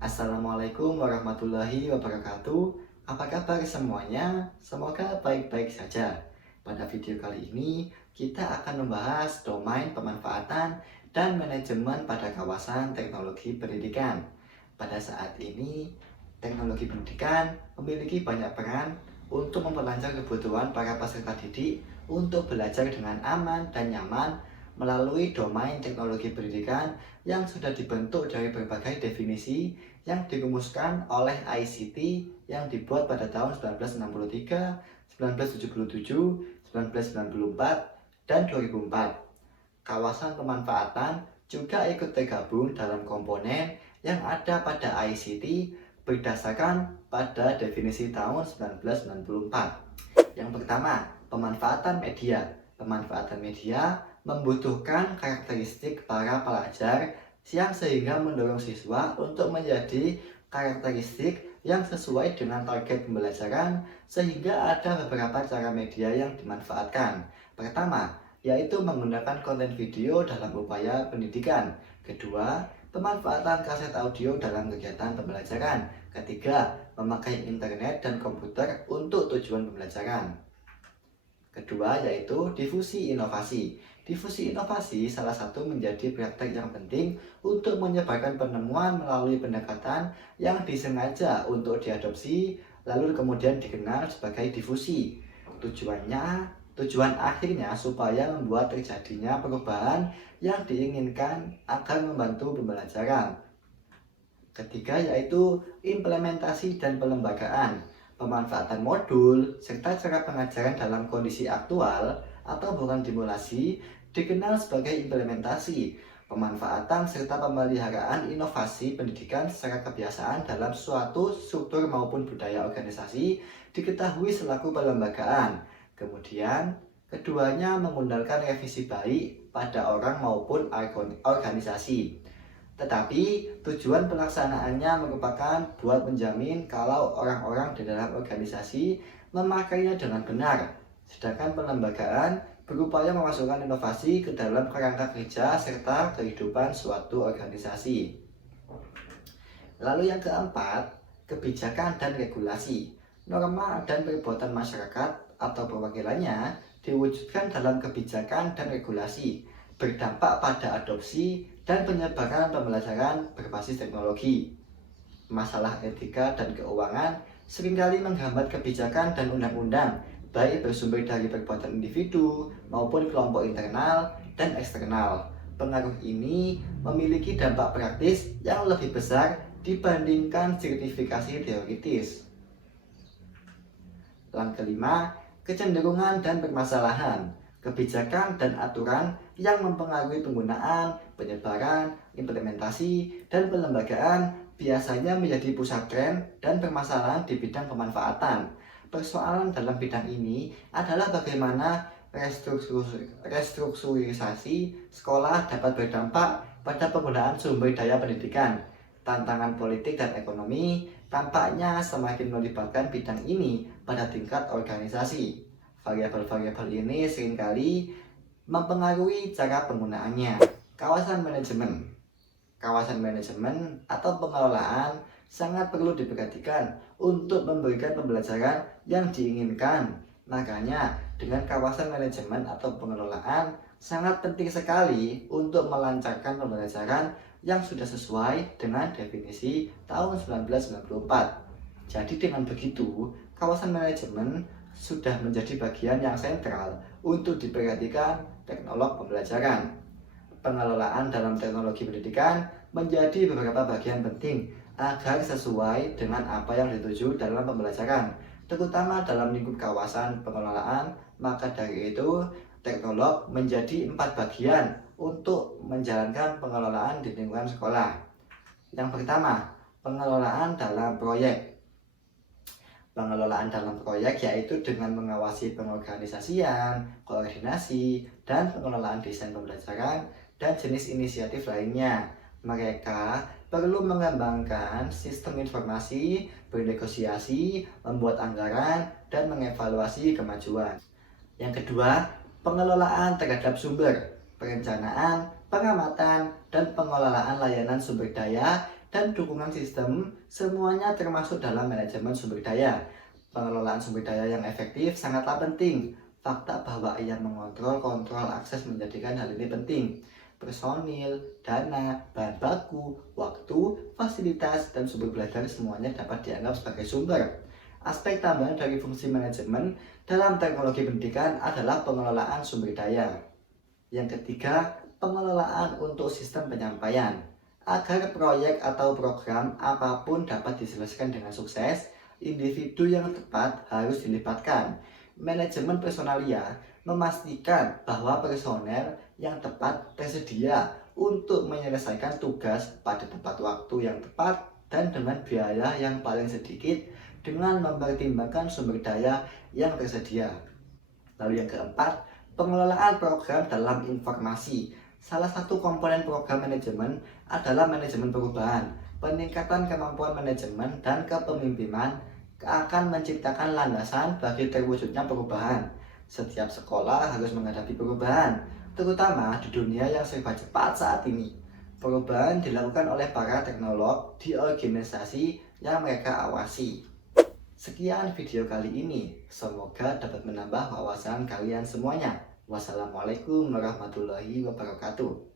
Assalamualaikum warahmatullahi wabarakatuh. Apa kabar semuanya? Semoga baik-baik saja. Pada video kali ini, kita akan membahas domain pemanfaatan dan manajemen pada kawasan teknologi pendidikan. Pada saat ini, teknologi pendidikan memiliki banyak peran untuk memperlancar kebutuhan para peserta didik untuk belajar dengan aman dan nyaman melalui domain teknologi pendidikan yang sudah dibentuk dari berbagai definisi yang dirumuskan oleh ICT yang dibuat pada tahun 1963, 1977, 1994, dan 2004. Kawasan pemanfaatan juga ikut tergabung dalam komponen yang ada pada ICT berdasarkan pada definisi tahun 1994. Yang pertama, pemanfaatan media. Pemanfaatan media membutuhkan karakteristik para pelajar yang sehingga mendorong siswa untuk menjadi karakteristik yang sesuai dengan target pembelajaran sehingga ada beberapa cara media yang dimanfaatkan. Pertama, yaitu menggunakan konten video dalam upaya pendidikan. Kedua, pemanfaatan kaset audio dalam kegiatan pembelajaran. Ketiga, memakai internet dan komputer untuk tujuan pembelajaran. Kedua yaitu difusi inovasi. Difusi inovasi salah satu menjadi praktek yang penting untuk menyebarkan penemuan melalui pendekatan yang disengaja untuk diadopsi lalu kemudian dikenal sebagai difusi. Tujuan akhirnya supaya membuat terjadinya perubahan yang diinginkan agar membantu pembelajaran. Ketiga yaitu implementasi dan pelembagaan. Pemanfaatan modul serta cara pengajaran dalam kondisi aktual atau bukan dimulasi dikenal sebagai implementasi. Pemanfaatan serta pemeliharaan inovasi pendidikan secara kebiasaan dalam suatu struktur maupun budaya organisasi diketahui selaku pelembagaan. Kemudian, keduanya mengundangkan revisi baik pada orang maupun organisasi. Tetapi tujuan pelaksanaannya merupakan buat menjamin kalau orang-orang di dalam organisasi memakainya dengan benar. Sedangkan pelembagaan berupaya memasukkan inovasi ke dalam kerangka kerja serta kehidupan suatu organisasi. Lalu yang keempat, kebijakan dan regulasi. Norma dan perbuatan masyarakat atau perwakilannya diwujudkan dalam kebijakan dan regulasi, berdampak pada adopsi dan penyebaran pembelajaran berbasis teknologi. Masalah etika dan keuangan seringkali menghambat kebijakan dan undang-undang, baik bersumber dari perbuatan individu maupun kelompok internal dan eksternal. Pengaruh ini memiliki dampak praktis yang lebih besar dibandingkan sertifikasi teoritis. Yang kelima, kecenderungan dan permasalahan. Kebijakan dan aturan yang mempengaruhi penggunaan, penyebaran, implementasi, dan pelembagaan biasanya menjadi pusat tren dan permasalahan di bidang pemanfaatan. Persoalan dalam bidang ini adalah bagaimana restrukturisasi sekolah dapat berdampak pada penggunaan sumber daya pendidikan. Tantangan politik dan ekonomi tampaknya semakin melibatkan bidang ini pada tingkat organisasi. Variabel-variabel ini seringkali mempengaruhi cara penggunaannya. Kawasan manajemen. Kawasan manajemen atau pengelolaan sangat perlu diperhatikan untuk memberikan pembelajaran yang diinginkan. Makanya, dengan kawasan manajemen atau pengelolaan sangat penting sekali untuk melancarkan pembelajaran yang sudah sesuai dengan definisi tahun 1994. Jadi dengan begitu, kawasan manajemen sudah menjadi bagian yang sentral untuk diperhatikan teknolog pembelajaran. Pengelolaan dalam teknologi pendidikan menjadi beberapa bagian penting agar sesuai dengan apa yang dituju dalam pembelajaran, terutama dalam lingkup kawasan pengelolaan. Maka dari itu, teknolog menjadi 4 bagian untuk menjalankan pengelolaan di lingkungan sekolah. Yang pertama, pengelolaan dalam proyek. Pengelolaan dalam proyek yaitu dengan mengawasi pengorganisasian, koordinasi, dan pengelolaan desain pembelajaran dan jenis inisiatif lainnya. Mereka perlu mengembangkan sistem informasi, bernegosiasi, membuat anggaran, dan mengevaluasi kemajuan. Yang kedua, pengelolaan terhadap sumber, perencanaan, pengamatan, dan pengelolaan layanan sumber daya dan dukungan sistem semuanya termasuk dalam manajemen sumber daya. Pengelolaan sumber daya yang efektif sangatlah penting. Fakta bahwa ia mengontrol kontrol akses menjadikan hal ini penting. Personil, dana, bahan baku, waktu, fasilitas, dan sumber belajar semuanya dapat dianggap sebagai sumber. Aspek tambahan dari fungsi manajemen dalam teknologi pendidikan adalah pengelolaan sumber daya. Yang ketiga, pengelolaan untuk sistem penyampaian. Agar proyek atau program apapun dapat diselesaikan dengan sukses, individu yang tepat harus dilibatkan. Manajemen personalia memastikan bahwa personel yang tepat tersedia untuk menyelesaikan tugas pada tepat waktu yang tepat dan dengan biaya yang paling sedikit dengan mempertimbangkan sumber daya yang tersedia. Lalu yang keempat, pengelolaan program dalam informasi. Salah satu komponen program manajemen adalah manajemen perubahan. Peningkatan kemampuan manajemen dan kepemimpinan akan menciptakan landasan bagi terwujudnya perubahan. Setiap sekolah harus menghadapi perubahan, terutama di dunia yang serba cepat saat ini. Perubahan dilakukan oleh para teknolog di organisasi yang mereka awasi. Sekian video kali ini, semoga dapat menambah wawasan kalian semuanya. Wassalamualaikum warahmatullahi wabarakatuh.